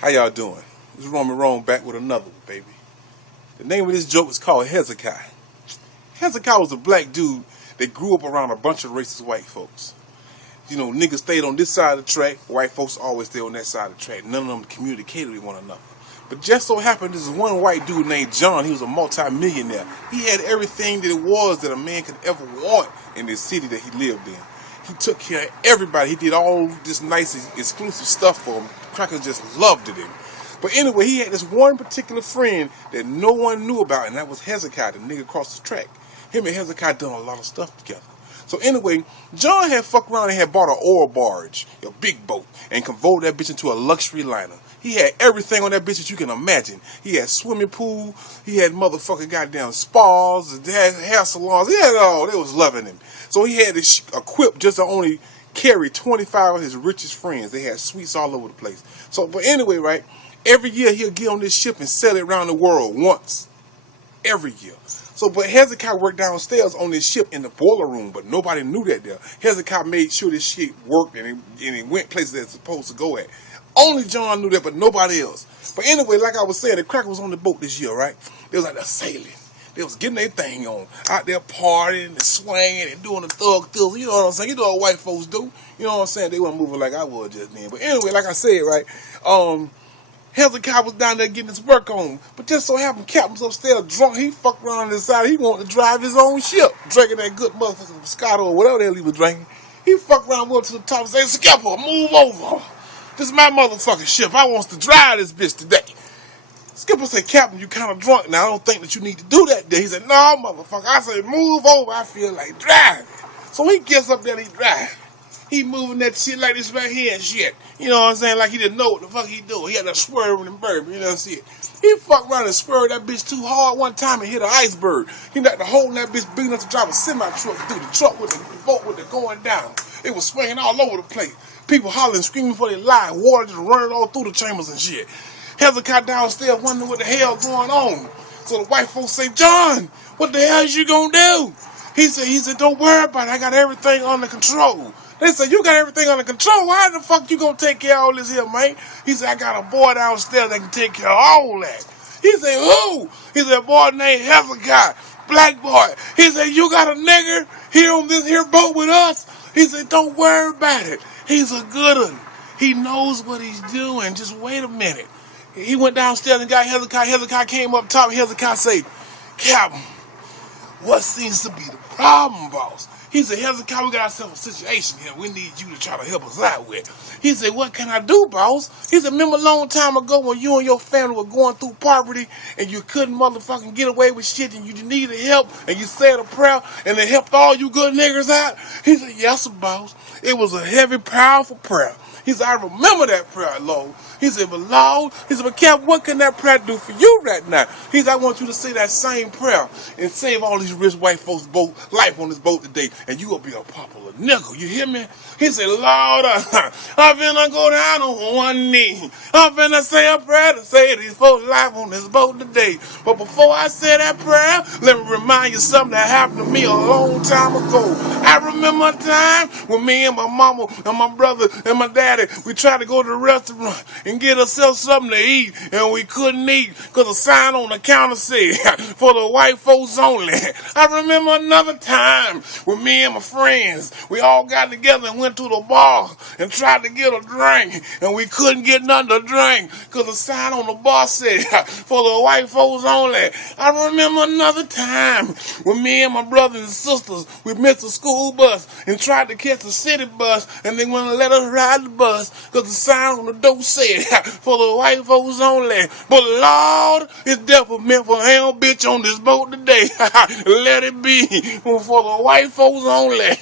How y'all doing? This is Roman Rome back with another one, baby. The name of this joke is called Hezekiah. Hezekiah was a black dude that grew up around a bunch of racist white folks. You know, niggas stayed on this side of the track, white folks always stay on that side of the track. None of them communicated with one another. But just so happened, this is one white dude named John. He was a multi-millionaire. He had everything that it was that a man could ever want in this city that he lived in. He took care of everybody. He did all this nice, exclusive stuff for them. Crackers just loved it. But anyway, he had this one particular friend that no one knew about, and that was Hezekiah, the nigga across the track. Him and Hezekiah done a lot of stuff together. So anyway, John had fucked around and had bought an oil barge, a big boat, and converted that bitch into a luxury liner. He had everything on that bitch that you can imagine. He had swimming pool, he had motherfucking goddamn spas, hair salons, he had it all. They was loving him. So he had this equipped just to only carry 25 of his richest friends. They had suites all over the place. So, but anyway, right, every year he'll get on this ship and sail it around the world once. Every year. So, but Hezekiah worked downstairs on this ship in the boiler room, but nobody knew that there. Hezekiah made sure this shit worked and it went places that it's supposed to go at. Only John knew that, but nobody else. But anyway, like I was saying, the cracker was on the boat this year, right? They was out there sailing. They was getting their thing on. Out there partying and swinging and doing the thug things. You know what I'm saying? You know what white folks do. You know what I'm saying? They weren't moving like I was just then. But anyway, like I said, right? Hezekiah was down there getting his work on. But just so happened, Captain's upstairs drunk. He fucked around and decided he wanted to drive his own ship. Drinking that good motherfucking Moscato or whatever the hell he was drinking. He fucked around, went to the top and said, "Skipper, move over. This is my motherfucking ship. I wants to drive this bitch today." Skipper said, "Captain, you kind of drunk now. I don't think that you need to do that today." He said, "No, motherfucker." I said, "Move over. I feel like driving." So he gets up there and he drives. He moving that shit like this right here and shit. You know what I'm saying? Like he didn't know what the fuck he doing. He had that swerving and burping. You know what I'm saying? He fucked around and swerved that bitch too hard one time and hit an iceberg. He got the hole in that bitch big enough to drive a semi-truck through the truck with the boat with it going down. It was swinging all over the place. People hollering, screaming for their life. Water just running all through the chambers and shit. Hezekiah downstairs wondering what the hell going on. So the white folks say, "John, what the hell is you gonna do?" He said, "Don't worry about it. I got everything under control." They said, "You got everything under control? How the fuck you gonna take care of all this here, man?" He said, "I got a boy downstairs that can take care of all that." He said, "Who?" He said, "A boy named Hezekiah, black boy." He said, "You got a nigger here on this here boat with us?" He said, "Don't worry about it. He's a good one. He knows what he's doing. Just wait a minute." He went downstairs and got Hezekiah. Hezekiah came up top. Hezekiah said, "Captain, what seems to be the problem, boss?" He said, "Hezekiah, we got ourselves a situation here we need you to try to help us out with." He said, "What can I do, boss?" He said, "Remember a long time ago when you and your family were going through poverty and you couldn't motherfucking get away with shit and you needed help and you said a prayer and it helped all you good niggers out?" He said, "Yes, sir, boss. It was a heavy, powerful prayer." He said, "I remember that prayer, Lord." He said, "But Lord," he said, "but Cap, what can that prayer do for you right now?" He said, "I want you to say that same prayer and save all these rich white folks' life on this boat today, and you will be a popular nigga. You hear me?" He said, "Lord, I'm finna go down on one knee. I'm finna say a prayer to save these folks' life on this boat today. But before I say that prayer, let me remind you something that happened to me a long time ago. I remember a time when me and my mama and my brother and my daddy, we tried to go to the restaurant and get ourselves something to eat, and we couldn't eat because a sign on the counter said, 'For the white folks only.' I remember another time when me and my friends, we all got together and went to the bar and tried to get a drink, and we couldn't get nothing to drink because the sign on the bar said, 'For the white folks only.' I remember another time when me and my brothers and sisters, we missed the school bus and tried to catch the city bus, and they wouldn't let us ride the bus because the sign on the door said, 'For the white folks only.' But Lord, it's definitely meant for hell bitch on this boat today. Let it be for the white folks only."